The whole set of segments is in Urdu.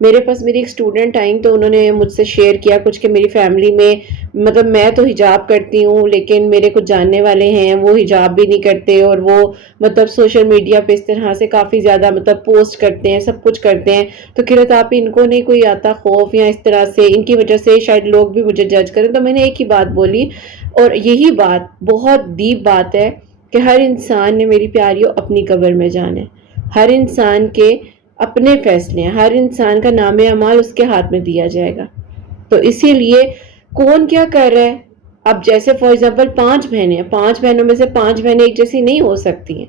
میرے پاس میری ایک اسٹوڈنٹ آئیں تو انہوں نے مجھ سے شیئر کیا کچھ کہ میری فیملی میں مطلب میں تو حجاب کرتی ہوں لیکن میرے کچھ جاننے والے ہیں وہ حجاب بھی نہیں کرتے، اور وہ مطلب سوشل میڈیا پہ اس طرح سے کافی زیادہ مطلب پوسٹ کرتے ہیں، سب کچھ کرتے ہیں، تو قرۃ آپ ان کو نہیں کوئی آتا خوف یا اس طرح سے ان کی وجہ سے شاید لوگ بھی مجھے جج کریں؟ تو میں نے ایک ہی بات بولی، اور یہی بات بہت ڈیپ بات ہے کہ ہر انسان نے میری پیاریوں اپنی قبر میں جانا ہے، ہر انسان کے اپنے فیصلے ہیں، ہر انسان کا نام اعمال اس کے ہاتھ میں دیا جائے گا۔ تو اسی لیے کون کیا کر رہا ہے، اب جیسے فار ایگزامپل 5 بہنیں ہیں، 5 بہنوں میں سے 5 بہنیں ایک جیسی نہیں ہو سکتی ہیں،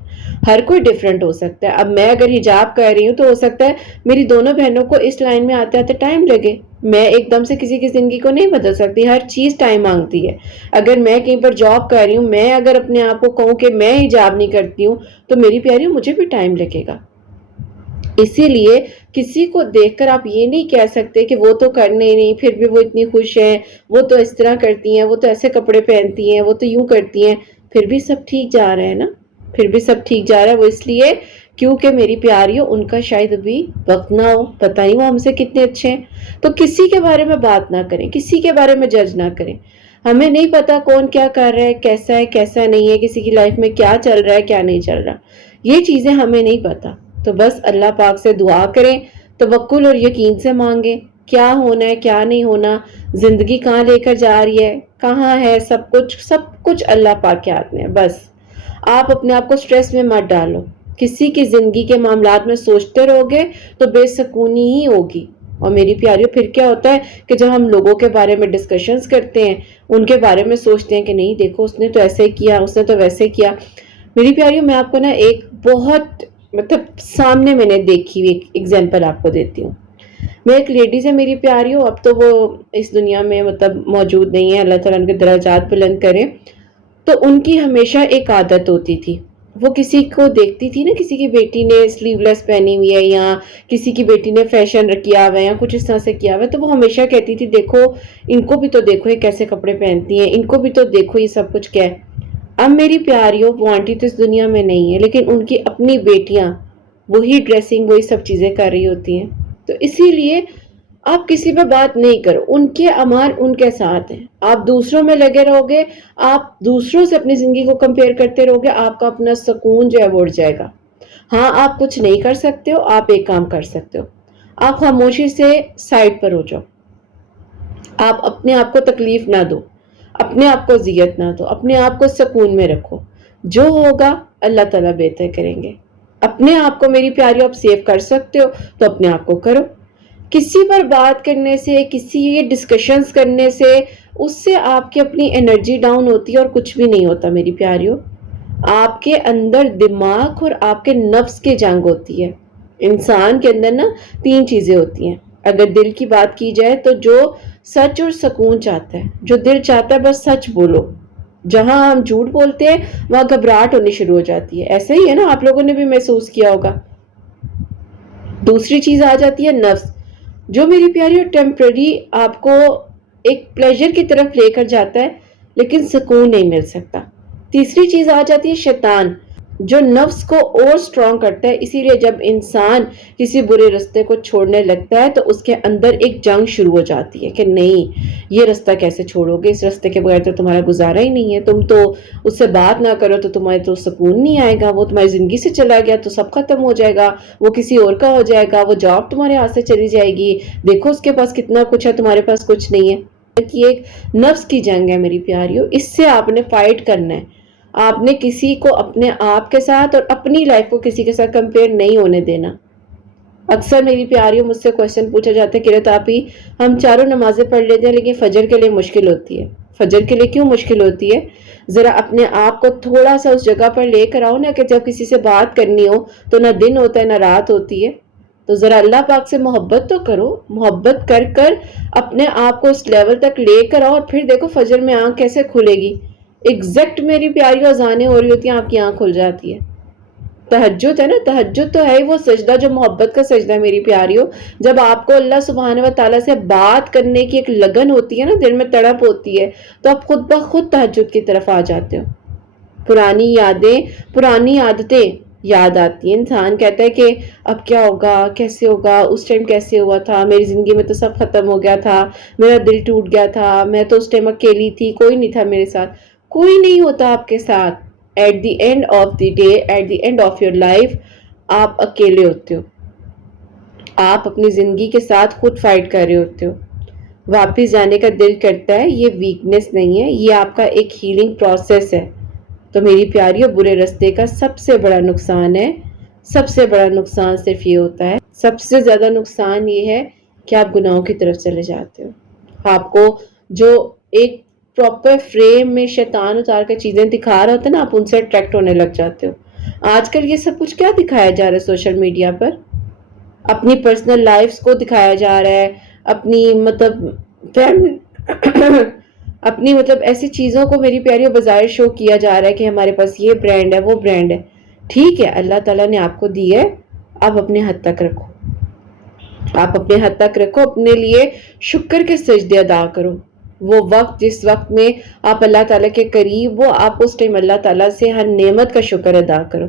ہر کوئی ڈیفرنٹ ہو سکتا ہے۔ اب میں اگر حجاب کر رہی ہوں تو ہو سکتا ہے میری دونوں بہنوں کو اس لائن میں آتے آتے ٹائم لگے، میں ایک دم سے کسی کی زندگی کو نہیں بدل سکتی، ہر چیز ٹائم مانگتی ہے۔ اگر میں کہیں پر جاب کر رہی ہوں، میں اگر اپنے آپ کو کہوں کہ میں حجاب نہیں کرتی ہوں تو میری پیاری مجھے بھی ٹائم لگے گا۔ اسی لیے کسی کو دیکھ کر آپ یہ نہیں کہہ سکتے کہ وہ تو کرنے ہی نہیں پھر بھی وہ اتنی خوش ہیں، وہ تو اس طرح کرتی ہیں، وہ تو ایسے کپڑے پہنتی ہیں، وہ تو یوں کرتی ہیں، پھر بھی سب ٹھیک جا رہا ہے نا، پھر بھی سب ٹھیک جا رہا ہے۔ وہ اس لیے کیونکہ میری پیاریوں ان کا شاید ابھی وقت نہ ہو، پتہ نہیں وہ ہم سے کتنے اچھے ہیں۔ تو کسی کے بارے میں بات نہ کریں، کسی کے بارے میں جج نہ کریں۔ ہمیں نہیں پتا کون کیا کر رہا ہے کیسا نہیں ہے، کسی کی لائف میں کیا چل رہا ہے کیا نہیں چل رہا، یہ چیزیں ہمیں نہیں پتا۔ تو بس اللہ پاک سے دعا کریں، توکل اور یقین سے مانگیں، کیا ہونا ہے کیا نہیں ہونا، زندگی کہاں لے کر جا رہی ہے کہاں ہے، سب کچھ اللہ پاک کے ہاتھ میں ہے۔ بس آپ اپنے آپ کو سٹریس میں مت ڈالو، کسی کی زندگی کے معاملات میں سوچتے رہو گے تو بے سکونی ہی ہوگی۔ اور میری پیاریوں پھر کیا ہوتا ہے کہ جب ہم لوگوں کے بارے میں ڈسکشنز کرتے ہیں، ان کے بارے میں سوچتے ہیں کہ نہیں دیکھو اس نے تو ایسے کیا، اس نے تو ویسے کیا۔ میری پیاریوں میں آپ کو نا ایک بہت مطلب سامنے میں نے دیکھی ہوئی ایک ایگزامپل آپ کو دیتی ہوں۔ میں ایک لیڈی سے میری پیاریوں، اب تو وہ اس دنیا میں مطلب موجود نہیں ہے، اللہ تعالیٰ ان کے درجات بلند کرے، تو ان کی ہمیشہ ایک عادت ہوتی تھی، وہ کسی کو دیکھتی تھی نا، کسی کی بیٹی نے سلیو لیس پہنی ہوئی ہے یا کسی کی بیٹی نے فیشن کیا ہوا ہے یا کچھ اس طرح سے کیا ہوا ہے، تو وہ ہمیشہ کہتی تھی دیکھو ان کو بھی تو دیکھو یہ کیسے کپڑے پہنتی ہیں، ان کو بھی تو دیکھو یہ سب کچھ کیا ہے۔ اب میری پیاریوں وہ آنٹی تو اس دنیا میں نہیں ہے، لیکن ان کی اپنی بیٹیاں وہی ڈریسنگ وہی سب چیزیں کر رہی ہوتی ہیں۔ تو اسی لیے آپ کسی پہ بات نہیں کرو، ان کے اعمال ان کے ساتھ ہیں، آپ دوسروں میں لگے رہو گے، آپ دوسروں سے اپنی زندگی کو کمپیئر کرتے رہو گے، آپ کا اپنا سکون جو ہے وہ اڑ جائے گا۔ ہاں آپ کچھ نہیں کر سکتے ہو، آپ ایک کام کر سکتے ہو، آپ خاموشی سے سائڈ پر ہو جاؤ، آپ اپنے آپ کو تکلیف نہ دو، اپنے آپ کو اذیت نہ دو، اپنے آپ کو سکون میں رکھو، جو ہوگا اللہ تعالیٰ بہتر کریں گے۔ اپنے آپ کو میری پیاری آپ سیو کر سکتے ہو تو اپنے آپ کو کرو۔ کسی پر بات کرنے سے، کسی یہ ڈسکشنز کرنے سے، اس سے آپ کی اپنی انرجی ڈاؤن ہوتی ہے اور کچھ بھی نہیں ہوتا میری پیاریوں۔ آپ کے اندر دماغ اور آپ کے نفس کی جنگ ہوتی ہے۔ انسان کے اندر نا 3 چیزیں ہوتی ہیں، اگر دل کی بات کی جائے تو جو سچ اور سکون چاہتا ہے، جو دل چاہتا ہے بس سچ بولو، جہاں ہم جھوٹ بولتے ہیں وہاں گھبراہٹ ہونی شروع ہو جاتی ہے، ایسے ہی ہے نا، آپ لوگوں نے بھی محسوس کیا ہوگا۔ دوسری چیز آ جاتی ہے نفس، جو میری پیاری اور ٹیمپرری آپ کو ایک پلیجر کی طرف لے کر جاتا ہے لیکن سکون نہیں مل سکتا۔ تیسری چیز آ جاتی ہے شیطان، جو نفس کو اور سٹرونگ کرتا ہے۔ اسی لیے جب انسان کسی برے رستے کو چھوڑنے لگتا ہے تو اس کے اندر ایک جنگ شروع ہو جاتی ہے کہ نہیں یہ رستہ کیسے چھوڑو گے، اس رستے کے بغیر تو تمہارا گزارا ہی نہیں ہے، تم تو اس سے بات نہ کرو تو تمہیں تو سکون نہیں آئے گا، وہ تمہاری زندگی سے چلا گیا تو سب ختم ہو جائے گا، وہ کسی اور کا ہو جائے گا، وہ جاب تمہارے ہاتھ سے چلی جائے گی، دیکھو اس کے پاس کتنا کچھ ہے تمہارے پاس کچھ نہیں ہے۔ کہ ایک نفس کی جنگ ہے میری پیاریوں، اس سے آپ نے فائٹ کرنا ہے۔ آپ نے کسی کو اپنے آپ کے ساتھ اور اپنی لائف کو کسی کے ساتھ کمپیئر نہیں ہونے دینا۔ اکثر میری پیاریوں مجھ سے کویسچن پوچھا جاتا ہے قرۃ آپی ہم چاروں نمازیں پڑھ لیتے ہیں لیکن فجر کے لیے مشکل ہوتی ہے۔ فجر کے لیے کیوں مشکل ہوتی ہے؟ ذرا اپنے آپ کو تھوڑا سا اس جگہ پر لے کر آؤ نا کہ جب کسی سے بات کرنی ہو تو نہ دن ہوتا ہے نہ رات ہوتی ہے، تو ذرا اللہ پاک سے محبت تو کرو، محبت کر کر اپنے آپ کو اس لیول تک لے کر آؤ، اور پھر دیکھو فجر میں آنکھ کیسے کھلے گی۔ ایگزیکٹ میری پیاری اذانیں ہو رہی ہوتی ہیں، آپ کی آنکھ کھل جاتی ہے۔ تہجد ہے نا، تہجد تو ہے وہ سجدہ جو محبت کا سجدہ ہے میری پیاریوں، جب آپ کو اللہ سبحانہ و تعالیٰ سے بات کرنے کی ایک لگن ہوتی ہے نا، دل میں تڑپ ہوتی ہے، تو آپ خود بخود تہجد کی طرف آ جاتے ہو۔ پرانی یادیں، پرانی عادتیں یاد آتی ہے. انسان کہتا ہے کہ اب کیا ہوگا، کیسے ہوگا، اس ٹائم کیسے ہوا تھا، میری زندگی میں تو سب ختم ہو گیا تھا، میرا دل ٹوٹ گیا تھا، میں تو اس ٹائم اکیلی تھی، کوئی نہیں تھا میرے ساتھ. کوئی نہیں ہوتا آپ کے ساتھ. At the end of the day, at the end of your life, آپ اکیلے ہوتے ہو. آپ اپنی زندگی کے ساتھ خود فائٹ کر رہے ہوتے ہو. واپس جانے کا دل کرتا ہے، یہ ویکنیس نہیں ہے، یہ آپ کا ایک ہیلنگ پروسیس ہے. تو میری پیاریوں، برے راستے کا سب سے بڑا نقصان ہے، سب سے بڑا نقصان صرف یہ ہوتا ہے، سب سے زیادہ نقصان یہ ہے کہ آپ گناہوں کی طرف چلے جاتے ہو. آپ کو جو ایک پراپر فریم میں شیطان اتار کے چیزیں دکھا رہا ہوتا ہے نا، آپ ان سے اٹریکٹ ہونے لگ جاتے ہو. آج کل یہ سب کچھ کیا دکھایا جا رہا ہے سوشل میڈیا پر؟ اپنی پرسنل لائفز کو دکھایا جا رہا ہے، اپنی اپنی ایسی چیزوں کو میری پیاریوں بظاہر شو کیا جا رہا ہے کہ ہمارے پاس یہ برانڈ ہے، وہ برانڈ ہے. ٹھیک ہے، اللہ تعالیٰ نے آپ کو دی ہے، آپ اپنے حد تک رکھو. آپ اپنے حد تک رکھو، اپنے لیے شکر کے سجدے ادا کرو. وہ وقت جس وقت میں آپ اللہ تعالیٰ کے قریب ہو، آپ اس ٹائم اللہ تعالیٰ سے ہر نعمت کا شکر ادا کرو.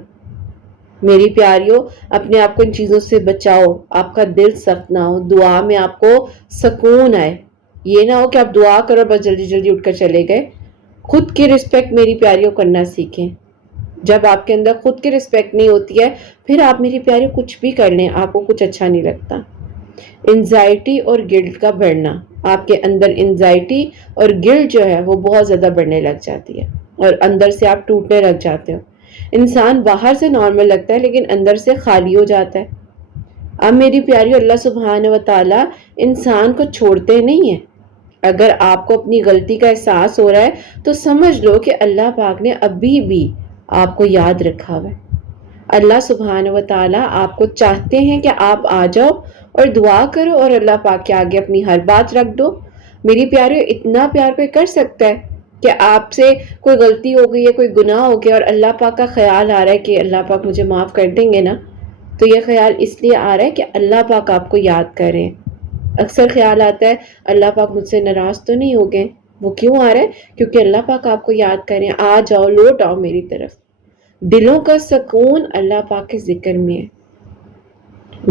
میری پیاریوں، اپنے آپ کو ان چیزوں سے بچاؤ. آپ کا دل سخت نہ ہو، دعا میں آپ کو سکون آئے. یہ نہ ہو کہ آپ دعا کرو بس جلدی جلدی اٹھ کر چلے گئے. خود کی رسپیکٹ میری پیاریوں کرنا سیکھیں. جب آپ کے اندر خود کی رسپیکٹ نہیں ہوتی ہے، پھر آپ میری پیاریوں کچھ بھی کر لیں، آپ کو کچھ اچھا نہیں لگتا. انزائٹی اور گلٹ کا بڑھنا، آپ کے اندر انزائٹی اور گلٹ جو ہے وہ بہت زیادہ بڑھنے لگ جاتی ہے، اور اندر سے آپ ٹوٹنے لگ جاتے ہو. انسان باہر سے نارمل لگتا ہے لیکن اندر سے خالی ہو جاتا ہے. اب میری پیاری، اللہ سبحانہ و تعالیٰ انسان کو چھوڑتے نہیں ہیں. اگر آپ کو اپنی غلطی کا احساس ہو رہا ہے تو سمجھ لو کہ اللہ پاک نے ابھی بھی آپ کو یاد رکھا ہوا ہے. اللہ سبحانہ و تعالیٰ آپ کو چاہتے ہیں کہ آپ آ جاؤ اور دعا کرو اور اللہ پاک کے آگے اپنی ہر بات رکھ دو. میری پیاری، اتنا پیار کوئی کر سکتا ہے کہ آپ سے کوئی غلطی ہو گئی ہے، کوئی گناہ ہو گیا اور اللہ پاک کا خیال آ رہا ہے کہ اللہ پاک مجھے معاف کر دیں گے نا؟ تو یہ خیال اس لیے آ رہا ہے کہ اللہ پاک آپ کو یاد کریں. اکثر خیال آتا ہے اللہ پاک مجھ سے ناراض تو نہیں ہو گئے. وہ کیوں آ رہا ہے؟ کیونکہ اللہ پاک آپ کو یاد کریں. آ جاؤ، لوٹ آؤ میری طرف. دلوں کا سکون اللہ پاک کے ذکر میں ہے.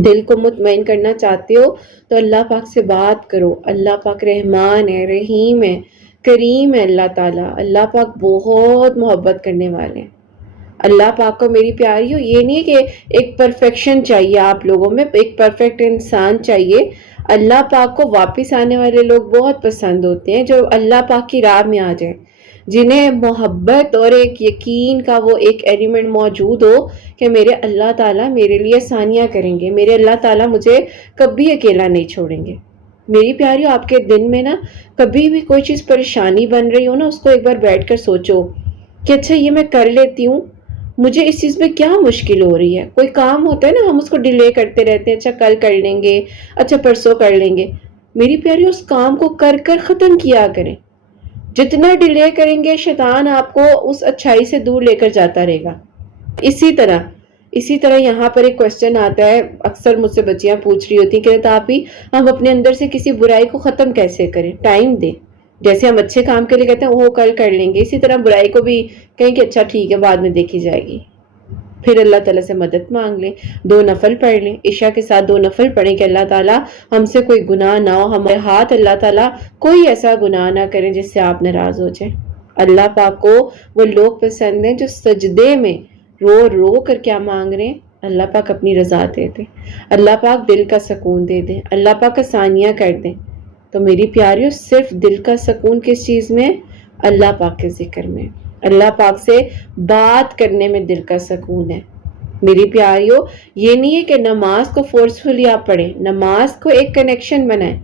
دل کو مطمئن کرنا چاہتے ہو تو اللہ پاک سے بات کرو. اللہ پاک رحمان ہے، رحیم ہے، کریم ہے. اللہ تعالیٰ، اللہ پاک بہت محبت کرنے والے ہیں. اللہ پاک کو میری پیاری ہو، یہ نہیں ہے کہ ایک پرفیکشن چاہیے آپ لوگوں میں، ایک پرفیکٹ انسان چاہیے. اللہ پاک کو واپس آنے والے لوگ بہت پسند ہوتے ہیں، جو اللہ پاک کی راہ میں آ جائیں، جنہیں محبت اور ایک یقین کا وہ ایک ایلیمنٹ موجود ہو کہ میرے اللہ تعالیٰ میرے لیے آسانیاں کریں گے، میرے اللہ تعالیٰ مجھے کبھی اکیلا نہیں چھوڑیں گے. میری پیاریوں، آپ کے دن میں نا کبھی بھی کوئی چیز پریشانی بن رہی ہو نا، اس کو ایک بار بیٹھ کر سوچو کہ اچھا یہ میں کر لیتی ہوں، مجھے اس چیز میں کیا مشکل ہو رہی ہے. کوئی کام ہوتا ہے نا، ہم اس کو ڈیلے کرتے رہتے ہیں، اچھا کل کر لیں گے، اچھا پرسوں کر لیں گے. میری پیاری، اس کام کو کر کر ختم کیا کریں. جتنا ڈیلے کریں گے شیطان آپ کو اس اچھائی سے دور لے کر جاتا رہے گا. اسی طرح یہاں پر ایک کوسچن آتا ہے، اکثر مجھ سے بچیاں پوچھ رہی ہوتی ہیں کہ آپ ہی ہم اپنے اندر سے کسی برائی کو ختم کیسے کریں؟ ٹائم دیں. جیسے ہم اچھے کام کے لیے کہتے ہیں وہ کل کر لیں گے، اسی طرح برائی کو بھی کہیں کہ اچھا ٹھیک ہے بعد میں دیکھی جائے گی. پھر اللہ تعالیٰ سے مدد مانگ لیں، 2 نفل پڑھ لیں، عشاء کے ساتھ 2 نفل پڑھیں کہ اللہ تعالیٰ ہم سے کوئی گناہ نہ ہو، ہمارے ہاتھ اللہ تعالیٰ کوئی ایسا گناہ نہ کریں جس سے آپ ناراض ہو جائیں. اللہ پاک کو وہ لوگ پسند ہیں جو سجدے میں رو رو کر کیا مانگ رہے ہیں، اللہ پاک اپنی رضا دے دیں، اللہ پاک دل کا سکون دے دیں، اللہ پاک آسانیاں کر دیں. تو میری پیاریوں، صرف دل کا سکون کس چیز میں؟ اللہ پاک کے ذکر میں. اللہ پاک سے بات کرنے میں دل کا سکون ہے. میری پیاریوں، یہ نہیں ہے کہ نماز کو فورسفلی آپ پڑھیں، نماز کو ایک کنیکشن بنائیں.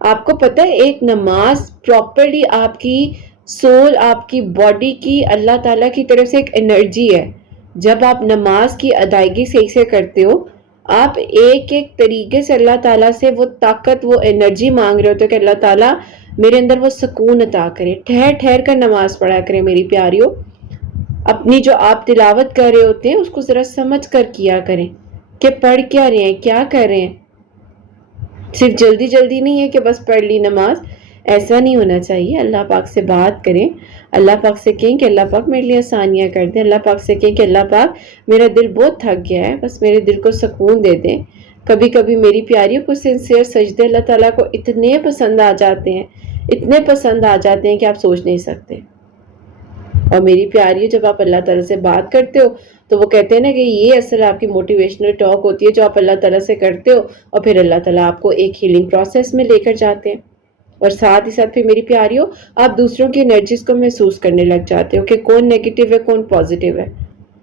آپ کو پتہ ہے ایک نماز پراپرلی آپ کی سول، آپ کی باڈی کی اللہ تعالیٰ کی طرف سے ایک انرجی ہے. جب آپ نماز کی ادائیگی صحیح سے کرتے ہو، آپ ایک ایک طریقے سے اللہ تعالیٰ سے وہ طاقت، وہ انرجی مانگ رہے ہوتے کہ اللہ تعالیٰ میرے اندر وہ سکون عطا کرے. ٹھہر ٹھہر کر نماز پڑھا کریں میری پیاریوں. اپنی جو آپ تلاوت کر رہے ہوتے ہیں اس کو ذرا سمجھ کر کیا کریں کہ پڑھ کیا رہے ہیں، کیا کر رہے ہیں. صرف جلدی جلدی نہیں ہے کہ بس پڑھ لی نماز. ایسا نہیں ہونا چاہیے. اللہ پاک سے بات کریں, اللہ پاک سے کہیں کہ اللہ پاک میرے لیے آسانیاں کر دیں, اللہ پاک سے کہیں کہ اللہ پاک میرا دل بہت تھک گیا ہے, بس میرے دل کو سکون دے دیں. کبھی کبھی میری پیاریوں کو سنسیئر سجدے اللہ تعالیٰ کو اتنے پسند آ جاتے ہیں, اتنے پسند آ جاتے ہیں کہ آپ سوچ نہیں سکتے. اور میری پیاری جب آپ اللہ تعالیٰ سے بات کرتے ہو تو وہ کہتے ہیں نا کہ یہ اصل آپ کی موٹیویشنل ٹاک ہوتی ہے جو آپ اللہ تعالیٰ سے کرتے ہو, اور پھر اللہ تعالیٰ آپ کو ایک ہیلنگ پروسیس میں لے کر جاتے ہیں. اور ساتھ ہی ساتھ پھر میری پیاریوں آپ دوسروں کی انرجیز کو محسوس کرنے لگ جاتے ہو کہ کون نیگیٹو ہے کون پازیٹیو ہے.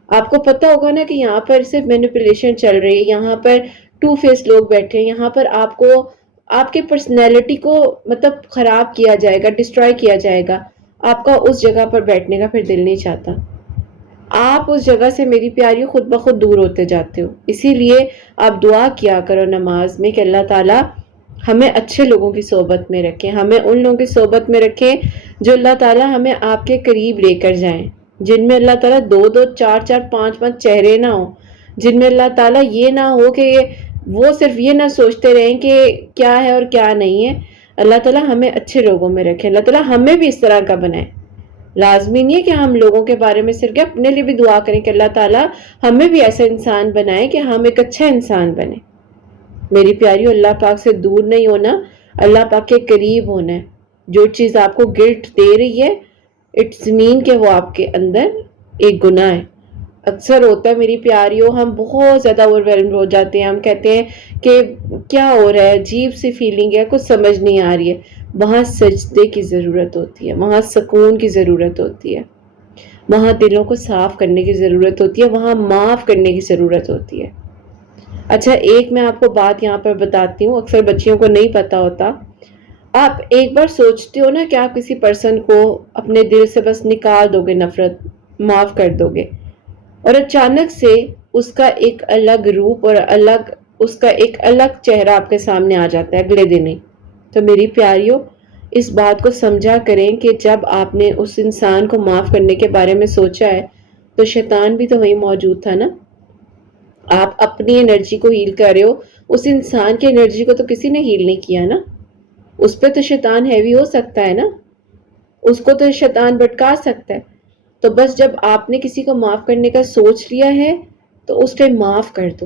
آپ کو پتہ ہوگا نا کہ یہاں پر صرف مینیپولیشن چل رہی ہے, یہاں پر ٹو فیس لوگ بیٹھے ہیں, یہاں پر آپ کو آپ کے پرسنالٹی کو مطلب خراب کیا جائے گا, ڈسٹرائے کیا جائے گا. آپ کا اس جگہ پر بیٹھنے کا پھر دل نہیں چاہتا. آپ اس جگہ سے میری پیاریوں خود بخود دور ہوتے جاتے ہو. اسی لیے آپ دعا کیا کرو نماز میں کہ اللہ تعالیٰ ہمیں اچھے لوگوں کی صحبت میں رکھیں, ہمیں ان لوگوں کی صحبت میں رکھیں جو اللہ تعالیٰ ہمیں آپ کے قریب لے کر جائیں, جن میں اللہ تعالیٰ 2 4 4 5 5 چہرے نہ ہوں, جن میں اللہ تعالیٰ یہ نہ ہو کہ وہ صرف یہ نہ سوچتے رہیں کہ کیا ہے اور کیا نہیں ہے. اللہ تعالیٰ ہمیں اچھے لوگوں میں رکھے, اللہ تعالیٰ ہمیں بھی اس طرح کا بنائے. لازمی نہیں ہے کہ ہم لوگوں کے بارے میں صرف اپنے لیے بھی دعا کریں کہ اللہ تعالیٰ ہمیں بھی ایسا انسان بنائے کہ ہم ایک اچھا انسان بنے. میری پیاریوں اللہ پاک سے دور نہیں ہونا, اللہ پاک کے قریب ہونا ہے. جو چیز آپ کو گلٹ دے رہی ہے اٹس مین کہ وہ آپ کے اندر ایک گناہ ہے. اکثر ہوتا ہے میری پیاریوں ہم بہت زیادہ اوور ویلم ہو جاتے ہیں, ہم کہتے ہیں کہ کیا ہو رہا ہے, عجیب سی فیلنگ ہے, کچھ سمجھ نہیں آ رہی ہے. وہاں سجدے کی ضرورت ہوتی ہے, وہاں سکون کی ضرورت ہوتی ہے, وہاں دلوں کو صاف کرنے کی ضرورت ہوتی ہے, وہاں معاف کرنے کی ضرورت ہوتی ہے. اچھا ایک میں آپ کو بات یہاں پر بتاتی ہوں, اکثر بچیوں کو نہیں پتا ہوتا. آپ ایک بار سوچتے ہو نا کہ آپ کسی پرسن کو اپنے دل سے بس نکال دو گے, نفرت معاف کر دو گے, اور اچانک سے اس کا ایک الگ روپ اور اس کا ایک الگ چہرہ آپ کے سامنے آ جاتا ہے اگلے دن ہی. تو میری پیاریوں اس بات کو سمجھا کریں کہ جب آپ نے اس انسان کو معاف کرنے کے بارے میں سوچا ہے تو شیطان بھی تو وہی موجود تھا نا. آپ اپنی انرجی کو ہیل کر رہے ہو, اس انسان کی انرجی کو تو کسی نے ہیل نہیں کیا نا. اس پہ تو شیطان ہیوی ہو سکتا ہے نا, اس کو تو شیطان بھٹکا سکتا ہے. تو بس جب آپ نے کسی کو معاف کرنے کا سوچ لیا ہے تو اس ٹائم معاف کر دو,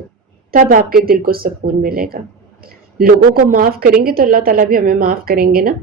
تب آپ کے دل کو سکون ملے گا. لوگوں کو معاف کریں گے تو اللہ تعالیٰ بھی ہمیں معاف کریں گے نا.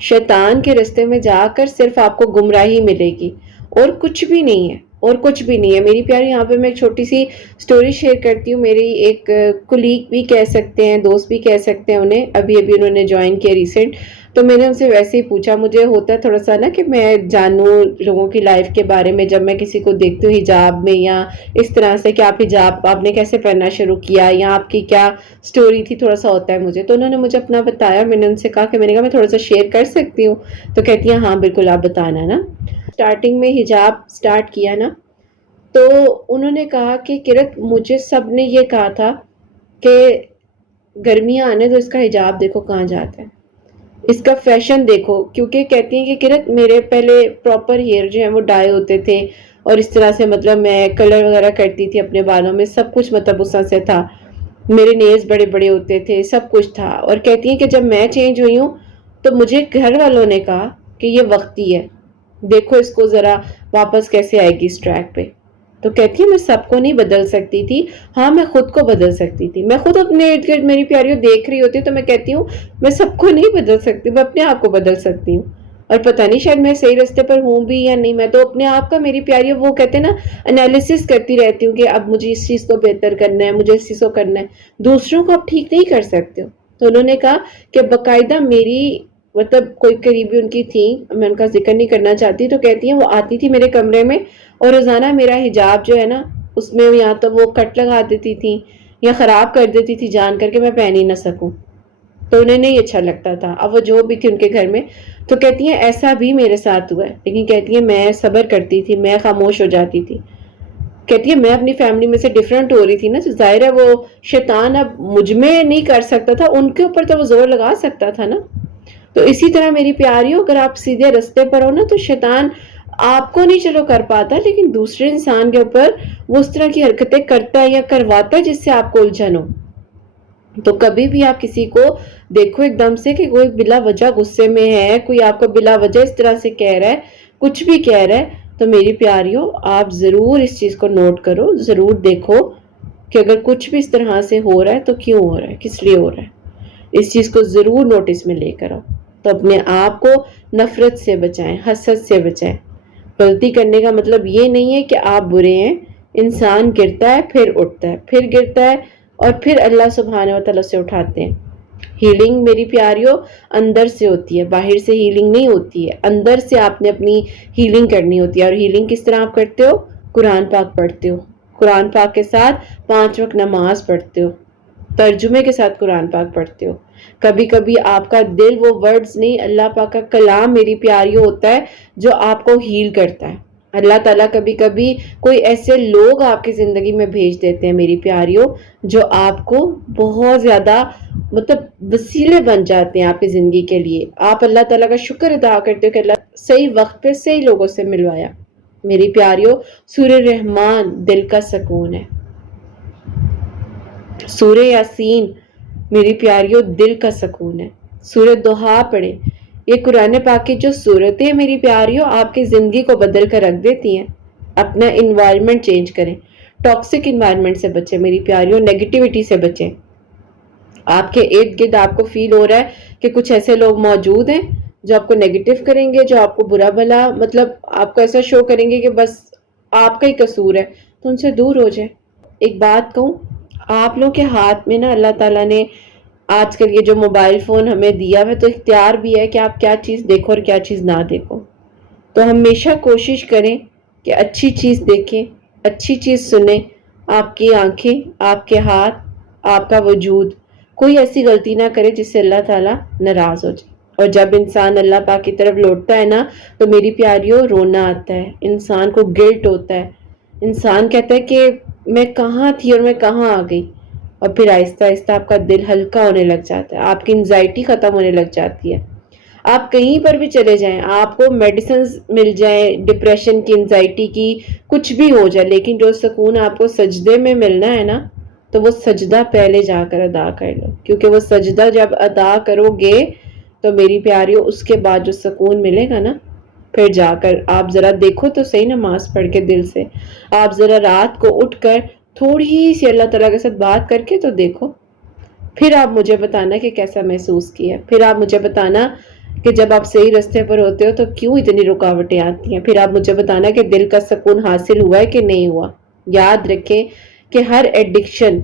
شیطان کے راستے میں جا کر صرف آپ کو گمراہی ملے گی اور کچھ بھی نہیں ہے, اور کچھ بھی نہیں ہے. میری پیاری یہاں پہ میں ایک چھوٹی سی سٹوری شیئر کرتی ہوں. میری ایک کولیگ بھی کہہ سکتے ہیں, دوست بھی کہہ سکتے ہیں انہیں, ابھی انہوں نے جوائن کیا ریسنٹ. تو میں نے ان سے ویسے ہی پوچھا, مجھے ہوتا ہے تھوڑا سا نا کہ میں جانوں لوگوں کی لائف کے بارے میں. جب میں کسی کو دیکھتی ہوں حجاب میں یا اس طرح سے کہ آپ نے کیسے پہننا شروع کیا یا آپ کی کیا سٹوری تھی, تھوڑا سا ہوتا ہے مجھے. تو انہوں نے مجھے اپنا بتایا, میں نے ان سے کہا کہ میں تھوڑا سا شیئر کر سکتی ہوں. تو کہتی ہیں ہاں بالکل آپ بتانا نا. سٹارٹنگ میں حجاب سٹارٹ کیا نا, تو انہوں نے کہا کہ کرت مجھے سب نے یہ کہا تھا کہ گرمیاں آنے تو اس کا حجاب دیکھو کہاں جاتا ہے, اس کا فیشن دیکھو. کیونکہ کہتی ہیں کہ کرت میرے پہلے پراپر ہیئر جو ہیں وہ ڈائی ہوتے تھے, اور اس طرح سے مطلب میں کلر وغیرہ کرتی تھی اپنے بالوں میں, سب کچھ مطلب اس طرح سے تھا. میرے نیلز بڑے بڑے ہوتے تھے, سب کچھ تھا. اور کہتی ہیں کہ جب میں چینج ہوئی ہوں تو مجھے گھر والوں نے کہا کہ یہ وقتی ہے, دیکھو اس کو ذرا واپس کیسے آئے گی اس ٹریک پہ. تو کہتی ہے میں سب کو نہیں بدل سکتی تھی, ہاں میں خود کو بدل سکتی تھی. میں خود اپنے ارد گرد میری پیاریوں دیکھ رہی ہوتی تو میں کہتی ہوں میں سب کو نہیں بدل سکتی, میں اپنے آپ کو بدل سکتی ہوں. اور پتہ نہیں شاید میں صحیح راستے پر ہوں بھی یا نہیں. میں تو اپنے آپ کا میری پیاریوں وہ کہتے ہیں نا انالیسس کرتی رہتی ہوں کہ اب مجھے اس چیز کو بہتر کرنا ہے, مجھے اس چیز کو کرنا ہے. دوسروں کو آپ ٹھیک نہیں کر سکتے ہو. تو انہوں نے کہا کہ باقاعدہ میری مطلب کوئی قریبی ان کی تھی, میں ان کا ذکر نہیں کرنا چاہتی, تو کہتی ہیں وہ آتی تھی میرے کمرے میں اور روزانہ میرا حجاب جو ہے نا اس میں یا تو وہ کٹ لگا دیتی تھی یا خراب کر دیتی تھی جان کر کے میں پہن ہی نہ سکوں. تو انہیں نہیں اچھا لگتا تھا. اب وہ جو بھی تھی ان کے گھر میں, تو کہتی ہیں ایسا بھی میرے ساتھ ہوا ہے, لیکن کہتی ہیں میں صبر کرتی تھی, میں خاموش ہو جاتی تھی. کہتی ہے میں اپنی فیملی میں سے ڈیفرنٹ ہو رہی تھی نا, تو ظاہر ہے وہ شیطان اب مجھ میں نہیں کر سکتا تھا, ان کے اوپر تو وہ زور لگا سکتا تھا نا. تو اسی طرح میری پیاریوں اگر آپ سیدھے رستے پر ہو نا تو شیطان آپ کو نہیں چلو کر پاتا, لیکن دوسرے انسان کے اوپر وہ اس طرح کی حرکتیں کرتا ہے یا کرواتا ہے جس سے آپ کو الجھن ہو. تو کبھی بھی آپ کسی کو دیکھو ایک دم سے کہ کوئی بلا وجہ غصے میں ہے، کوئی آپ کو بلا وجہ اس طرح سے کہہ رہا ہے، کچھ بھی کہہ رہا ہے، تو میری پیاریوں آپ ضرور اس چیز کو نوٹ کرو، ضرور دیکھو کہ اگر کچھ بھی اس طرح سے ہو رہا ہے تو کیوں ہو رہا ہے، کس لیے ہو رہا ہے، اس چیز کو ضرور نوٹس میں لے کر آؤ۔ تو اپنے آپ کو نفرت سے بچائیں، حسد سے بچائیں۔ غلطی کرنے کا مطلب یہ نہیں ہے کہ آپ برے ہیں، انسان گرتا ہے پھر اٹھتا ہے، پھر گرتا ہے اور پھر اللہ سبحانہ و تعالیٰ سے اٹھاتے ہیں۔ ہیلنگ میری پیاریوں اندر سے ہوتی ہے، باہر سے ہیلنگ نہیں ہوتی ہے، اندر سے آپ نے اپنی ہیلنگ کرنی ہوتی ہے۔ اور ہیلنگ کس طرح آپ کرتے ہو؟ قرآن پاک پڑھتے ہو، قرآن پاک کے ساتھ 5 وقت نماز پڑھتے ہو، ترجمے کے ساتھ قرآن پاک پڑھتے ہو۔ کبھی کبھی آپ کا دل وہ ورڈز نہیں، اللہ پاک کا کلام میری پیاریوں ہوتا ہے جو آپ کو ہیل کرتا ہے۔ اللہ تعالیٰ کبھی کبھی کوئی ایسے لوگ آپ کی زندگی میں بھیج دیتے ہیں میری پیاریوں، جو آپ کو بہت زیادہ وسیلے بن جاتے ہیں آپ کی زندگی کے لیے۔ آپ اللہ تعالیٰ کا شکر ادا کرتے ہو کہ اللہ صحیح وقت پہ صحیح لوگوں سے ملوایا۔ میری پیاریوں سورہ رحمان دل کا سکون ہے، سورہ یاسین میری پیاریوں دل کا سکون ہے، سورہ دوحہ پڑھیں۔ یہ قرآن پاک کی جو صورتیں میری پیاریوں آپ کی زندگی کو بدل کر رکھ دیتی ہیں۔ اپنا انوائرمنٹ چینج کریں، ٹاکسک انوائرمنٹ سے بچیں میری پیاریوں، نیگیٹیوٹی سے بچیں۔ آپ کے ارد گرد آپ کو فیل ہو رہا ہے کہ کچھ ایسے لوگ موجود ہیں جو آپ کو نیگیٹو کریں گے، جو آپ کو برا بھلا آپ کو ایسا شو کریں گے کہ بس آپ کا ہی قصور ہے، تو ان سے دور ہو جائیں۔ ایک بات کہوں، آپ لوگوں کے ہاتھ میں نا اللہ تعالیٰ نے آج کل یہ جو موبائل فون ہمیں دیا ہے تو اختیار بھی ہے کہ آپ کیا چیز دیکھو اور کیا چیز نہ دیکھو۔ تو ہمیشہ کوشش کریں کہ اچھی چیز دیکھیں، اچھی چیز سنیں۔ آپ کی آنکھیں، آپ کے ہاتھ، آپ کا وجود کوئی ایسی غلطی نہ کرے جس سے اللہ تعالیٰ ناراض ہو جائے۔ اور جب انسان اللہ پاک کی طرف لوٹتا ہے نا تو میری پیاریوں رونا آتا ہے، انسان کو گلٹ ہوتا ہے، انسان کہتا ہے کہ میں کہاں تھی اور میں کہاں آ گئی۔ اور پھر آہستہ آہستہ آپ کا دل ہلکا ہونے لگ جاتا ہے، آپ کی انزائٹی ختم ہونے لگ جاتی ہے۔ آپ کہیں پر بھی چلے جائیں، آپ کو میڈیسنز مل جائیں ڈپریشن کی، انزائٹی کی، کچھ بھی ہو جائے، لیکن جو سکون آپ کو سجدے میں ملنا ہے نا تو وہ سجدہ پہلے جا کر ادا کر لو، کیونکہ وہ سجدہ جب ادا کرو گے تو میری پیاریوں اس کے بعد جو سکون ملے گا نا، پھر جا کر آپ ذرا دیکھو تو صحیح نماز پڑھ کے دل سے، آپ ذرا رات کو اٹھ کر تھوڑی سی اللہ تعالیٰ کے ساتھ بات کر کے تو دیکھو، پھر آپ مجھے بتانا کہ کیسا محسوس کیا، پھر آپ مجھے بتانا کہ جب آپ صحیح راستے پر ہوتے ہو تو کیوں اتنی رکاوٹیں آتی ہیں، پھر آپ مجھے بتانا کہ دل کا سکون حاصل ہوا ہے کہ نہیں ہوا۔ یاد رکھیں کہ ہر ایڈکشن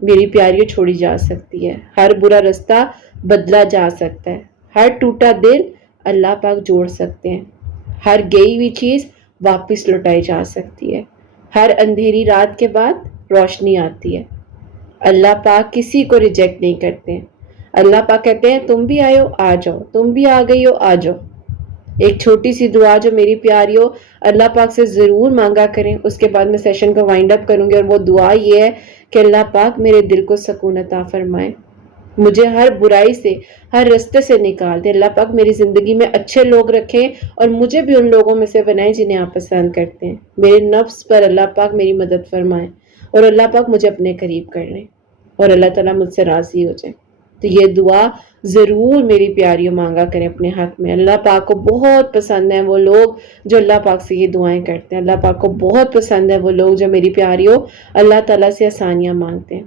میری پیاریوں چھوڑی جا سکتی ہے، ہر برا راستہ بدلا جا سکتا ہے، ہر ٹوٹا دل اللہ پاک جوڑ سکتے ہیں، ہر گئی ہوئی چیز واپس لوٹائی جا سکتی ہے، ہر اندھیری رات کے بعد روشنی آتی ہے۔ اللہ پاک کسی کو ریجیکٹ نہیں کرتے ہیں، اللہ پاک کہتے ہیں تم بھی آئے ہو آ جاؤ، تم بھی آ گئی ہو آ جاؤ۔ ایک چھوٹی سی دعا جو میری پیاریوں اللہ پاک سے ضرور مانگا کریں، اس کے بعد میں سیشن کو وائنڈ اپ کروں گی، اور وہ دعا یہ ہے کہ اللہ پاک میرے دل کو سکون عطا فرمائے، مجھے ہر برائی سے، ہر رستے سے نکال دے، اللہ پاک میری زندگی میں اچھے لوگ رکھیں اور مجھے بھی ان لوگوں میں سے بنائیں جنہیں آپ پسند کرتے ہیں، میرے نفس پر اللہ پاک میری مدد فرمائے اور اللہ پاک مجھے اپنے قریب کر لیں اور اللہ تعالیٰ مجھ سے راضی ہو جائے۔ تو یہ دعا ضرور میری پیاریوں مانگا کریں اپنے حق میں۔ اللہ پاک کو بہت پسند ہیں وہ لوگ جو اللہ پاک سے یہ دعائیں کرتے ہیں، اللہ پاک کو بہت پسند ہے وہ لوگ جو میری پیاریوں اللہ تعالیٰ سے آسانیاں مانگتے ہیں۔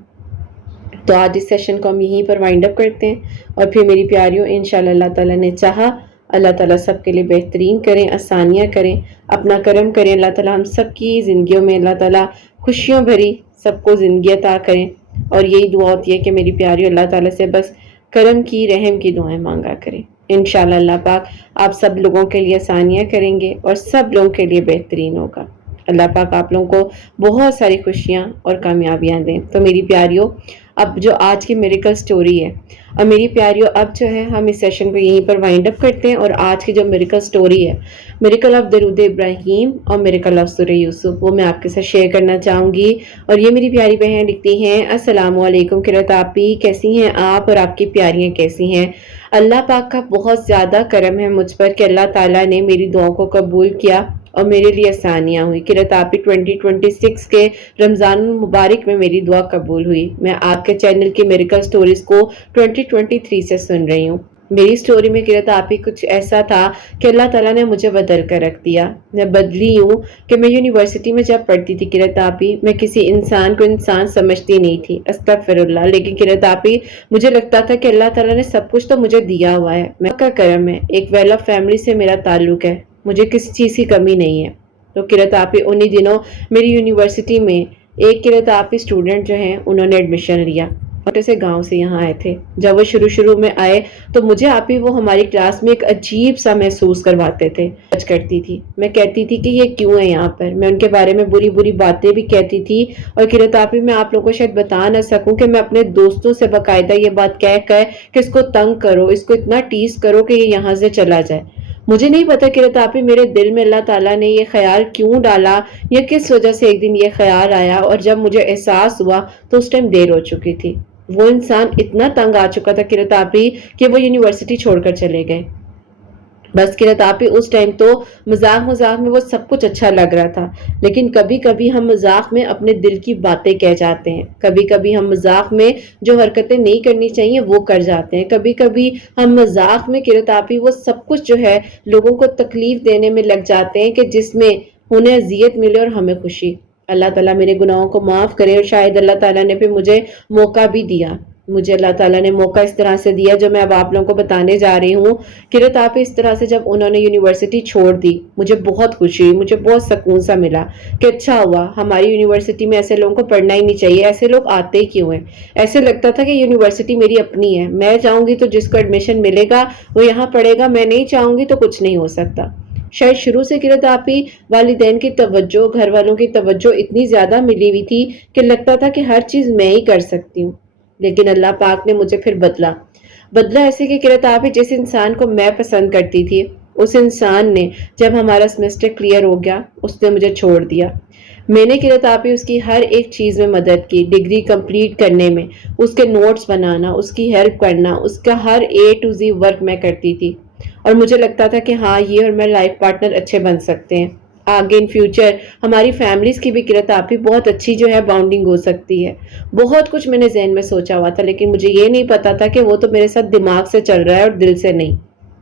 تو آج اس سیشن کو ہم یہیں پر وائنڈ اپ کرتے ہیں، اور پھر میری پیاریوں انشاءاللہ اللہ تعالیٰ نے چاہا اللہ تعالیٰ سب کے لیے بہترین کریں، آسانیاں کریں، اپنا کرم کریں، اللہ تعالیٰ ہم سب کی زندگیوں میں اللہ تعالیٰ خوشیوں بھری سب کو زندگی عطا کریں۔ اور یہی دعا ہوتی ہے کہ میری پیاریوں اللہ تعالیٰ سے بس کرم کی، رحم کی دعائیں مانگا کریں۔ انشاءاللہ اللہ پاک آپ سب لوگوں کے لیے آسانیاں کریں گے اور سب لوگوں کے لیے بہترین ہوگا۔ اللہ پاک آپ لوگوں کو بہت ساری خوشیاں اور کامیابیاں دیں۔ تو میری پیاریوں اب جو آج کی میریکل سٹوری ہے، اور میری پیاریوں اب جو ہے ہم اس سیشن کو یہیں پر وائنڈ اپ کرتے ہیں، اور آج کی جو میریکل سٹوری ہے، میریکل آف درود ابراہیم اور میریکل آف سورہ یوسف، وہ میں آپ کے ساتھ شیئر کرنا چاہوں گی۔ اور یہ میری پیاری بہن لکھتی ہیں، السلام علیکم قرۃ آپی، کیسی ہیں آپ اور آپ کی پیاریاں کیسی ہیں؟ اللہ پاک کا بہت زیادہ کرم ہے مجھ پر کہ اللہ تعالیٰ نے میری دعاؤں کو قبول کیا اور میرے لیے آسانیاں ہوئی۔ قرۃ آپ 2026 کے رمضان المبارک میں میری دعا قبول ہوئی۔ میں آپ کے چینل کی میریکل سٹوریز کو 2023 سے سن رہی ہوں۔ میری سٹوری میں قرۃ آپ کچھ ایسا تھا کہ اللہ تعالیٰ نے مجھے بدل کر رکھ دیا۔ میں بدلی ہوں کہ میں یونیورسٹی میں جب پڑھتی تھی قرۃ آپ میں کسی انسان کو انسان سمجھتی نہیں تھی، استغفر اللہ، لیکن قرۃ آپ مجھے لگتا تھا کہ اللہ تعالیٰ نے سب کچھ تو مجھے دیا ہوا ہے، میں کا کرم ہے، ایک ویل آف فیملی سے میرا تعلق ہے، مجھے کسی چیز کی کمی نہیں ہے۔ تو قرۃ آپ انہی دنوں میری یونیورسٹی میں ایک قرۃ آپ اسٹوڈنٹ جو ہیں انہوں نے ایڈمیشن لیا، چھوٹے سے گاؤں سے یہاں آئے تھے۔ جب وہ شروع میں آئے تو مجھے آپ ہی وہ ہماری کلاس میں ایک عجیب سا محسوس کرواتے تھے، کرتی تھی، میں کہتی تھی کہ یہ کیوں ہے یہاں پر، میں ان کے بارے میں بری باتیں بھی کہتی تھی۔ اور قرۃ آپ میں آپ لوگوں کو شاید بتا نہ سکوں کہ میں اپنے دوستوں سے باقاعدہ یہ بات کہہ کہ اس کو تنگ کرو، اس کو اتنا ٹیز کرو کہ یہ یہاں سے چلا جائے۔ مجھے نہیں پتا قرۃ آپ میرے دل میں اللہ تعالیٰ نے یہ خیال کیوں ڈالا یا کس وجہ سے ایک دن یہ خیال آیا، اور جب مجھے احساس ہوا تو اس ٹائم دیر ہو چکی تھی۔ وہ انسان اتنا تنگ آ چکا تھا قرۃ آپ کہ وہ یونیورسٹی چھوڑ کر چلے گئے۔ بس قرۃ آپ اس ٹائم تو مذاق میں وہ سب کچھ اچھا لگ رہا تھا، لیکن کبھی کبھی ہم مذاق میں اپنے دل کی باتیں کہہ جاتے ہیں، کبھی کبھی ہم مذاق میں جو حرکتیں نہیں کرنی چاہیے وہ کر جاتے ہیں، کبھی کبھی ہم مذاق میں قرۃ آپ وہ سب کچھ جو ہے لوگوں کو تکلیف دینے میں لگ جاتے ہیں کہ جس میں انہیں اذیت ملے اور ہمیں خوشی۔ اللہ تعالیٰ میرے گناہوں کو معاف کرے، اور شاید اللہ تعالیٰ نے پھر مجھے موقع بھی دیا، مجھے اللہ تعالیٰ نے موقع اس طرح سے دیا جو میں اب آپ لوگوں کو بتانے جا رہی ہوں۔ قرۃ آپ اس طرح سے جب انہوں نے یونیورسٹی چھوڑ دی مجھے بہت خوشی ہوئی، مجھے بہت سکون سا ملا کہ اچھا ہوا، ہماری یونیورسٹی میں ایسے لوگوں کو پڑھنا ہی نہیں چاہیے، ایسے لوگ آتے ہی کیوں ہیں۔ ایسے لگتا تھا کہ یونیورسٹی میری اپنی ہے، میں چاہوں گی تو جس کو ایڈمیشن ملے گا وہ یہاں پڑھے گا، میں نہیں چاہوں گی تو کچھ نہیں ہو سکتا۔ شاید شروع سے قرۃ آپ والدین کی توجہ، گھر والوں کی توجہ اتنی زیادہ ملی ہوئی تھی کہ لگتا تھا کہ ہر چیز میں ہی کر سکتی ہوں، لیکن اللہ پاک نے مجھے پھر بدلا ایسے کہ قرۃ آپ جس انسان کو میں پسند کرتی تھی اس انسان نے جب ہمارا سیمسٹر کلیئر ہو گیا اس نے مجھے چھوڑ دیا۔ میں نے قرۃ آپ اس کی ہر ایک چیز میں مدد کی، ڈگری کمپلیٹ کرنے میں، اس کے نوٹس بنانا، اس کی ہیلپ کرنا، اس کا ہر A to Z ورک میں کرتی تھی، اور مجھے لگتا تھا کہ ہاں یہ اور میں لائف پارٹنر اچھے بن سکتے ہیں، آگے ان فیوچر ہماری فیملیز کی بھی قرۃ آپ بہت اچھی جو ہے باؤنڈنگ ہو سکتی ہے۔ بہت کچھ میں نے ذہن میں سوچا ہوا تھا، لیکن مجھے یہ نہیں پتا تھا کہ وہ تو میرے ساتھ دماغ سے چل رہا ہے اور دل سے نہیں۔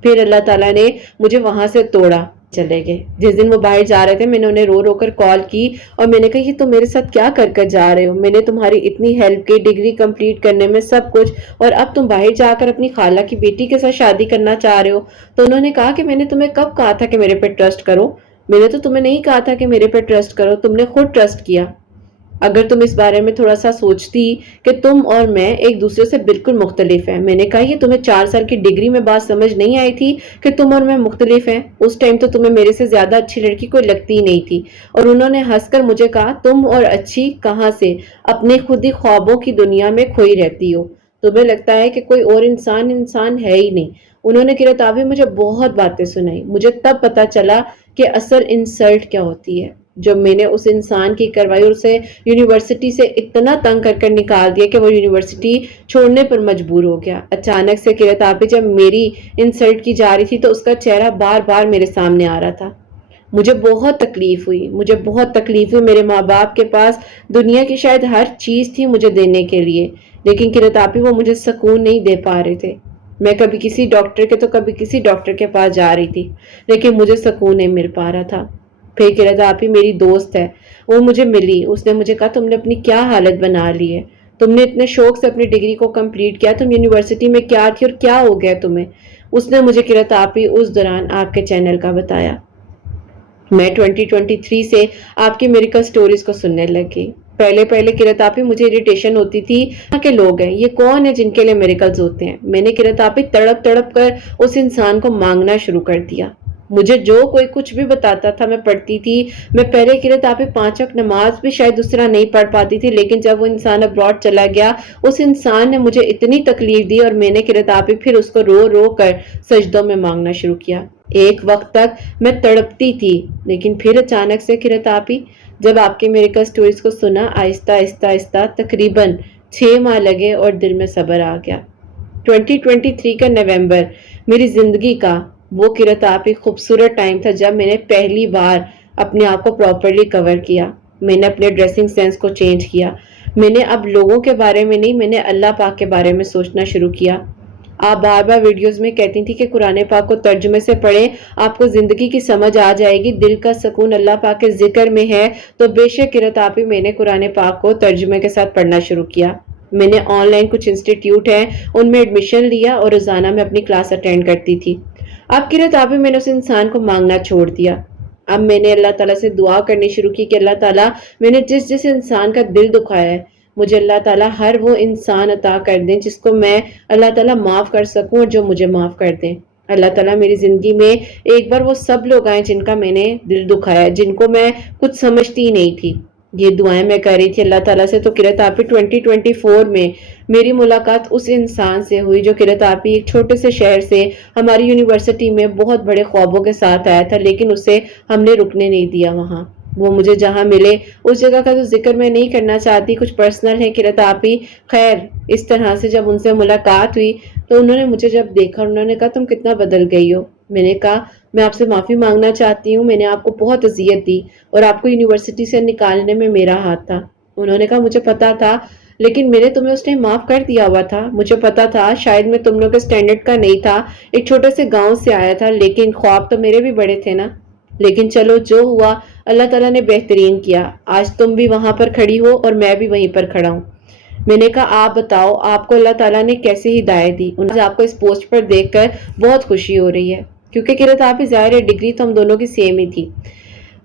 پھر اللہ تعالیٰ نے مجھے وہاں سے توڑا، چلے گئے۔ جس دن وہ باہر جا رہے تھے میں نے انہیں رو کر کال کی اور میں نے کہا یہ تم میرے ساتھ کیا کر جا رہے ہو، میں نے تمہاری اتنی ہیلپ کی ڈگری کمپلیٹ کرنے میں سب کچھ، اور اب تم باہر جا کر اپنی خالہ کی بیٹی کے ساتھ شادی کرنا چاہ رہے ہو۔ تو انہوں نے کہا کہ میں نے تمہیں کب کہا تھا کہ میرے پہ ٹرسٹ کرو، میں نے تو تمہیں نہیں کہا تھا کہ میرے پہ ٹرسٹ کرو، تم نے خود ٹرسٹ کیا۔ اگر تم اس بارے میں تھوڑا سا سوچتی کہ تم اور میں ایک دوسرے سے بالکل مختلف ہیں۔ میں نے کہا یہ تمہیں 4 سال کی ڈگری میں بات سمجھ نہیں آئی تھی کہ تم اور میں مختلف ہیں؟ اس ٹائم تو تمہیں میرے سے زیادہ اچھی لڑکی کوئی لگتی ہی نہیں تھی۔ اور انہوں نے ہنس کر مجھے کہا تم اور اچھی کہاں سے، اپنے خود ہی خوابوں کی دنیا میں کھوئی رہتی ہو، تمہیں لگتا ہے کہ کوئی اور انسان ہے ہی نہیں۔ انہوں نے قرۃ آپ مجھے بہت باتیں سنائی، مجھے تب پتا چلا کہ اصل انسلٹ کیا ہوتی ہے، جب میں نے اس انسان کی کروائی اور اسے یونیورسٹی سے اتنا تنگ کر نکال دیا کہ وہ یونیورسٹی چھوڑنے پر مجبور ہو گیا۔ اچانک سے قرۃ آپ جب میری انسلٹ کی جا رہی تھی تو اس کا چہرہ بار بار میرے سامنے آ رہا تھا۔ مجھے بہت تکلیف ہوئی، میرے ماں باپ کے پاس دنیا کی شاید ہر چیز تھی مجھے دینے کے لیے، لیکن قرۃ آپ وہ مجھے سکون نہیں دے پا رہے تھے۔ میں کبھی کسی ڈاکٹر کے تو کبھی کسی ڈاکٹر کے پاس جا رہی تھی، لیکن مجھے سکون نہیں مل پا رہا تھا۔ پھر قرۃ آپ میری دوست ہے، وہ مجھے ملی، اس نے مجھے کہا تم نے اپنی کیا حالت بنا لی ہے، تم نے اتنے شوق سے اپنی ڈگری کو کمپلیٹ کیا، تم یونیورسٹی میں کیا تھی اور کیا ہو گیا تمہیں؟ اس نے مجھے قرۃ آپ اس دوران آپ کے چینل کا بتایا۔ میں 2023 سے آپ کی میریکل سٹوریز کو سننے لگی۔ پہلے قرۃ آپ مجھے اریٹیشن ہوتی تھی کہ لوگ ہیں یہ کون ہے جن کے لیے میریکلز ہوتے ہیں۔ میں نے قرۃ آپ تڑپ کر اس انسان کو مانگنا شروع کر دیا۔ مجھے جو کوئی کچھ بھی بتاتا تھا میں پڑھتی تھی، میں پہلے قرۃ آپ 5 وقت نماز بھی شاید اس طرح نہیں پڑھ پاتی تھی، لیکن جب وہ انسان ابراڈ چلا گیا اس انسان نے مجھے اتنی تکلیف دی اور میں نے قرۃ آپ پھر اس کو رو کر سجدوں میں مانگنا شروع کیا۔ ایک وقت تک میں تڑپتی تھی، لیکن پھر اچانک سے قرۃ آپ جب آپ کے میریکل سٹوریز کو سنا، آہستہ تقریباً 6 ماہ لگے اور دل میں صبر آ گیا۔ 2023 کا نومبر میری زندگی کا وہ قرۃ آپ خوبصورت ٹائم تھا جب میں نے پہلی بار اپنے آپ کو پراپرلی کور کیا، میں نے اپنے ڈریسنگ سینس کو چینج کیا، میں نے اب لوگوں کے بارے میں نہیں، میں نے اللہ پاک کے بارے میں سوچنا شروع کیا۔ آپ بار بار ویڈیوز میں کہتی تھی کہ قرآن پاک کو ترجمے سے پڑھیں، آپ کو زندگی کی سمجھ آ جائے گی، دل کا سکون اللہ پاک کے ذکر میں ہے۔ تو بے شک قرۃ آپ ہی میں نے قرآن پاک کو ترجمے کے ساتھ پڑھنا شروع کیا۔ میں نے آن لائن کچھ انسٹیٹیوٹ ہیں ان میں ایڈمیشن لیا اور روزانہ میں اپنی کلاس اٹینڈ کرتی تھی۔ اب قرۃ آپ ہی میں نے اس انسان کو مانگنا چھوڑ دیا۔ اب میں نے اللہ تعالیٰ سے دعا کرنی شروع کی کہ اللہ تعالیٰ میں نے جس انسان کا دل دکھایا ہے، مجھے اللہ تعالیٰ ہر وہ انسان عطا کر دیں جس کو میں اللہ تعالیٰ معاف کر سکوں اور جو مجھے معاف کر دیں۔ اللہ تعالیٰ میری زندگی میں ایک بار وہ سب لوگ آئیں جن کا میں نے دل دکھایا، جن کو میں کچھ سمجھتی ہی نہیں تھی۔ یہ دعائیں میں کر رہی تھی اللہ تعالیٰ سے، تو قرۃ آپ 2024 میں میری ملاقات اس انسان سے ہوئی جو قرۃ آپ ایک چھوٹے سے شہر سے ہماری یونیورسٹی میں بہت بڑے خوابوں کے ساتھ آیا تھا، لیکن اسے ہم نے رکنے نہیں دیا۔ وہاں وہ مجھے جہاں ملے، اس جگہ کا تو ذکر میں نہیں کرنا چاہتی، کچھ پرسنل ہے قرۃ آپ ہی۔ خیر، اس طرح سے جب ان سے ملاقات ہوئی تو انہوں نے مجھے جب دیکھا، انہوں نے کہا تم کتنا بدل گئی ہو۔ میں نے کہا میں آپ سے معافی مانگنا چاہتی ہوں، میں نے آپ کو بہت اذیت دی اور آپ کو یونیورسٹی سے نکالنے میں میرا ہاتھ تھا۔ انہوں نے کہا مجھے پتا تھا، لیکن میں نے تمہیں اس ٹائم معاف کر دیا ہوا تھا۔ مجھے پتا تھا شاید میں تم لوگ کے سٹینڈرڈ کا نہیں تھا، ایک چھوٹے سے گاؤں سے آیا تھا، لیکن خواب تو میرے بھی بڑے تھے نا۔ لیکن چلو جو ہوا اللہ تعالیٰ نے بہترین کیا، آج تم بھی وہاں پر کھڑی ہو اور میں بھی وہیں پر کھڑا ہوں۔ میں نے کہا آپ بتاؤ آپ کو اللہ تعالیٰ نے کیسے ہدایت دی؟ آپ کو اس پوسٹ پر دیکھ کر بہت خوشی ہو رہی ہے، کیونکہ قرۃ آپ ہی ظاہر ہے ڈگری تو ہم دونوں کی سیم ہی تھی۔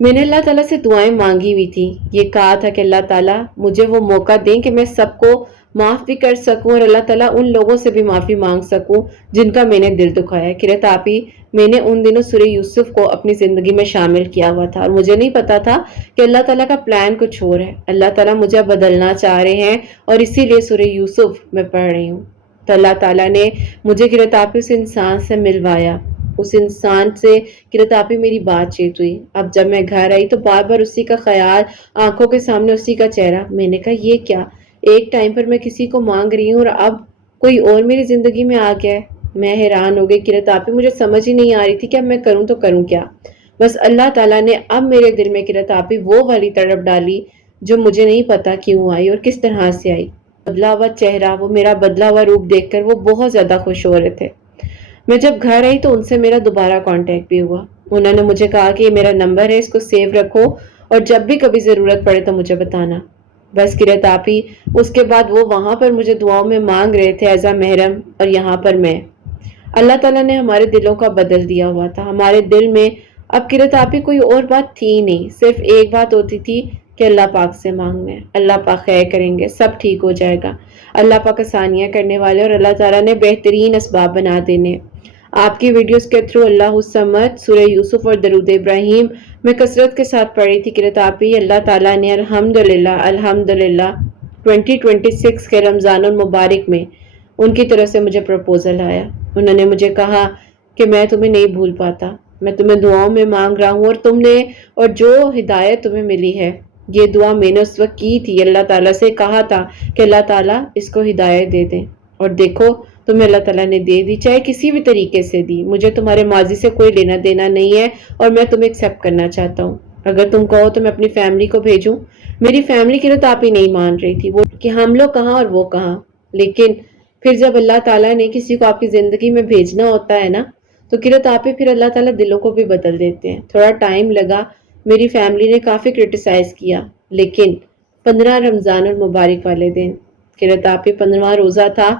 میں نے اللہ تعالیٰ سے دعائیں مانگی ہوئی تھی، یہ کہا تھا کہ اللہ تعالیٰ مجھے وہ موقع دیں کہ میں سب کو معاف بھی کر سکوں اور اللہ تعالیٰ ان لوگوں سے بھی معافی مانگ سکوں جن کا میں نے دل دکھایا ہے۔ قرۃ آپ ہی میں نے ان دنوں سورہ یوسف کو اپنی زندگی میں شامل کیا ہوا تھا اور مجھے نہیں پتا تھا کہ اللہ تعالیٰ کا پلان کچھ اور ہے۔ اللہ تعالیٰ مجھے بدلنا چاہ رہے ہیں اور اسی لیے سورہ یوسف میں پڑھ رہی ہوں۔ تو اللہ تعالیٰ نے مجھے قرۃ آپ ہی اس انسان سے ملوایا، اس انسان سے قرۃ آپ ہی میری بات چیت ہوئی۔ اب جب میں گھر آئی تو بار بار اسی کا خیال، آنکھوں کے سامنے اسی کا چہرہ۔ میں نے کہا یہ کیا، ایک ٹائم پر میں کسی کو مانگ رہی ہوں اور اب کوئی اور میری زندگی میں آ گیا ہے۔ میں حیران ہو گئی قرۃ آپ ہی، مجھے سمجھ ہی نہیں آ رہی تھی کہ اب میں کروں تو کروں کیا۔ بس اللہ تعالیٰ نے اب میرے دل میں قرۃ آپ ہی وہ والی تڑپ ڈالی جو مجھے نہیں پتا کیوں آئی اور کس طرح سے آئی۔ بدلا ہوا چہرہ، وہ میرا بدلا ہوا روپ دیکھ کر وہ بہت زیادہ خوش ہو رہے تھے۔ میں جب گھر آئی تو ان سے میرا دوبارہ کانٹیکٹ بھی ہوا۔ انہوں نے مجھے کہا کہ یہ میرا نمبر ہے، اس کو سیو رکھو اور جب بھی کبھی ضرورت پڑے تو مجھے بتانا۔ بس قرۃ آپ ہی اس کے بعد وہ وہاں پر مجھے دعاؤں میں مانگ رہے تھے ایز اے محرم، اور یہاں پر میں۔ اللہ تعالیٰ نے ہمارے دلوں کا بدل دیا ہوا تھا، ہمارے دل میں اب قرۃ آپ ہی کوئی اور بات تھی ہی نہیں، صرف ایک بات ہوتی تھی کہ اللہ پاک سے مانگنا ہے، اللہ پاک خیر کریں گے، سب ٹھیک ہو جائے گا۔ اللہ پاک آسانیاں کرنے والے اور اللہ تعالیٰ نے بہترین اسباب بنا دینے۔ آپ کی ویڈیوز کے تھرو اللہ الصمد، سورہ یوسف اور درود ابراہیم میں کثرت کے ساتھ پڑھی تھی قرۃ آپ ہی۔ اللہ تعالیٰ نے الحمدللہ 2026 کے رمضان المبارک میں ان کی طرف سے مجھے پروپوزل آیا۔ انہوں نے مجھے کہا کہ میں تمہیں نہیں بھول پاتا، میں تمہیں دعاؤں میں مانگ رہا ہوں اور تم نے اور جو ہدایت تمہیں ملی ہے، یہ دعا میں نے اس وقت کی تھی، اللہ تعالیٰ سے کہا تھا کہ اللہ تعالیٰ اس کو ہدایت دے دیں، اور دیکھو تمہیں اللہ تعالیٰ نے دے دی، چاہے کسی بھی طریقے سے دی۔ مجھے تمہارے ماضی سے کوئی لینا دینا نہیں ہے اور میں تمہیں ایکسیپٹ کرنا چاہتا ہوں۔ اگر تم کہو تو میں اپنی فیملی کو بھیجوں۔ میری فیملی قرۃ آپ ہی نہیں مان رہی تھی، وہ کہ ہم لوگ کہاں اور وہ کہاں، لیکن پھر جب اللہ تعالیٰ نے کسی کو آپ کی زندگی میں بھیجنا ہوتا ہے نا، تو قرۃ آپ ہی پھر اللہ تعالیٰ دلوں کو بھی بدل دیتے ہیں۔ تھوڑا ٹائم لگا، میری فیملی نے کافی کرٹیسائز کیا، لیکن 15 رمضان المبارک والے دن قرۃ آپ ہی 15واں روزہ تھا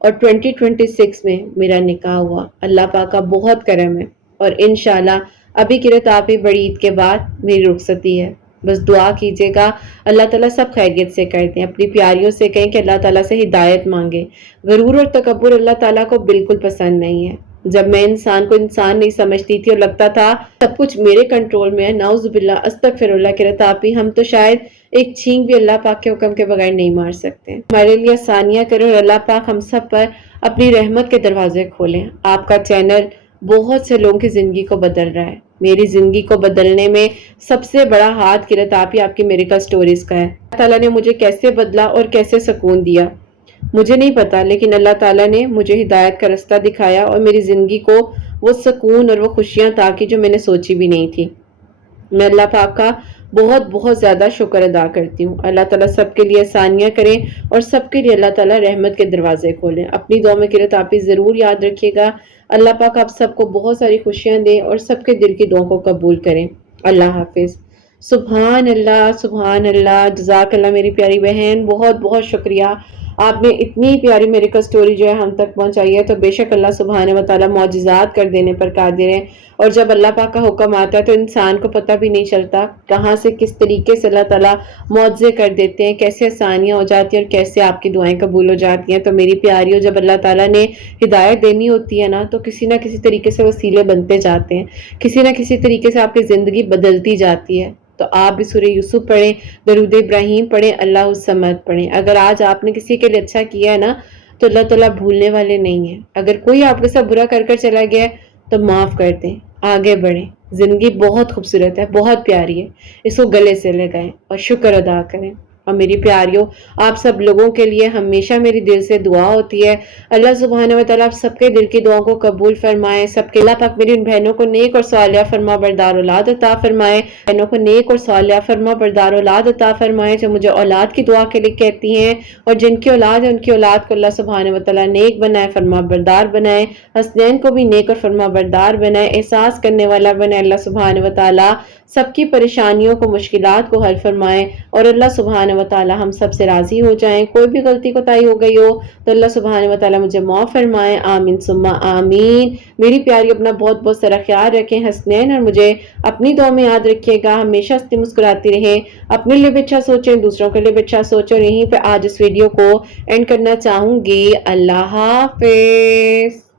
اور 2026 میں میرا نکاح ہوا۔ اللہ پاک کا بہت کرم ہے اور انشاءاللہ ابھی قرۃ آپ ہی بڑی عید کے بعد میری رخصتی ہے۔ بس دعا کیجیے گا، اللہ تعالیٰ سب خیریت سے کر دیں۔ اپنی پیاریوں سے کہیں کہ اللہ تعالیٰ سے ہدایت مانگے۔ غرور اور تکبر اللہ تعالیٰ کو بالکل پسند نہیں ہے۔ جب میں انسان کو انسان نہیں سمجھتی تھی اور لگتا تھا سب کچھ میرے کنٹرول میں ہے، نعوذ باللہ استغفر اللہ، قرۃ آپ ہی ہم تو شاید ایک چھینک بھی اللہ پاک کے حکم کے بغیر نہیں مار سکتے۔ ہمارے لیے آسانیاں کرے اور اللہ پاک ہم سب پر اپنی رحمت کے دروازے کھولیں۔ آپ کا چینل بہت سے لوگوں کی زندگی کو بدل رہا ہے، میری زندگی کو بدلنے میں سب سے بڑا ہاتھ قرۃ آپ ہی آپ کی میریکل سٹوریز کا ہے۔ اللہ تعالیٰ نے مجھے کیسے بدلا اور کیسے سکون دیا مجھے نہیں پتا، لیکن اللہ تعالیٰ نے مجھے ہدایت کا رستہ دکھایا اور میری زندگی کو وہ سکون اور وہ خوشیاں عطا کی جو میں نے سوچی بھی نہیں تھی۔ میں اللہ پاک کا بہت بہت زیادہ شکر ادا کرتی ہوں۔ اللہ تعالیٰ سب کے لیے آسانیاں کریں اور سب کے لیے اللہ تعالیٰ رحمت کے دروازے کھولیں۔ اپنی دعا میں قرۃ آپ ضرور یاد رکھیے گا۔ اللہ پاک آپ سب کو بہت ساری خوشیاں دیں اور سب کے دل کی دعاؤں کو قبول کریں۔ اللہ حافظ۔ سبحان اللہ، سبحان اللہ، جزاک اللہ میری پیاری بہن، بہت بہت شکریہ۔ آپ نے اتنی پیاری میرے کو سٹوری جو ہے ہم تک پہنچائی ہے، تو بے شک اللہ سبحانہ و تعالیٰ معجزات کر دینے پر قادر ہے۔ اور جب اللہ پاک کا حکم آتا ہے تو انسان کو پتہ بھی نہیں چلتا کہاں سے کس طریقے سے اللہ تعالیٰ معجزے کر دیتے ہیں، کیسے آسانیاں ہو جاتی ہیں اور کیسے آپ کی دعائیں قبول ہو جاتی ہیں۔ تو میری پیاریوں، جب اللہ تعالیٰ نے ہدایت دینی ہوتی ہے نا، تو کسی نہ کسی طریقے سے وسیلے بنتے جاتے ہیں، کسی نہ کسی طریقے سے آپ کی زندگی بدلتی جاتی ہے۔ تو آپ بھی سورہ یوسف پڑھیں، درود ابراہیم پڑھیں، اللہ الصمد پڑھیں۔ اگر آج آپ نے کسی کے لیے اچھا کیا ہے نا، تو اللہ تعالیٰ بھولنے والے نہیں ہیں۔ اگر کوئی آپ کے ساتھ برا کر کر چلا گیا ہے تو معاف کر دیں، آگے بڑھیں۔ زندگی بہت خوبصورت ہے، بہت پیاری ہے، اس کو گلے سے لگائیں اور شکر ادا کریں۔ اور میری پیاریوں، آپ سب لوگوں کے لیے ہمیشہ میری دل سے دعا ہوتی ہے، اللہ سبحانہ و تعالیٰ آپ سب کے دل کی دعاؤں کو قبول فرمائے۔ سب کے اللہ پاک میری ان بہنوں کو نیک اور صالحہ فرما بردار اولاد عطا فرمائے، بہنوں کو نیک اور صالحہ فرما بردار اولاد عطا فرمائے، جو مجھے اولاد کی دعا کے لیے کہتی ہیں، اور جن کی اولاد ہے ان کی اولاد کو اللہ سبحانہ و تعالیٰ نیک بنائے، فرما بردار بنائے، حسنین کو بھی نیک اور فرما بردار بنائے، احساس کرنے والا بنائے۔ اللہ سبحانہ و تعالیٰ سب کی پریشانیوں کو، مشکلات کو حل فرمائے، اور اللہ سبحانہ و تعالیٰ ہم سب سے راضی ہو جائیں۔ کوئی بھی غلطی کوتاہی ہو گئی ہو تو اللہ سبحانہ و تعالیٰ مجھے معاف فرمائے، آمین ثم آمین۔ میری پیاری، اپنا بہت بہت سارا خیال رکھیں، حسنین اور مجھے اپنی دعا میں یاد رکھیے گا، ہمیشہ ہنستی مسکراتی رہیں، اپنے لیے بھی اچھا سوچیں، دوسروں کے لیے بھی اچھا سوچیں۔ اور یہیں پہ آج اس ویڈیو کو اینڈ کرنا چاہوں گی۔ اللہ حافظ۔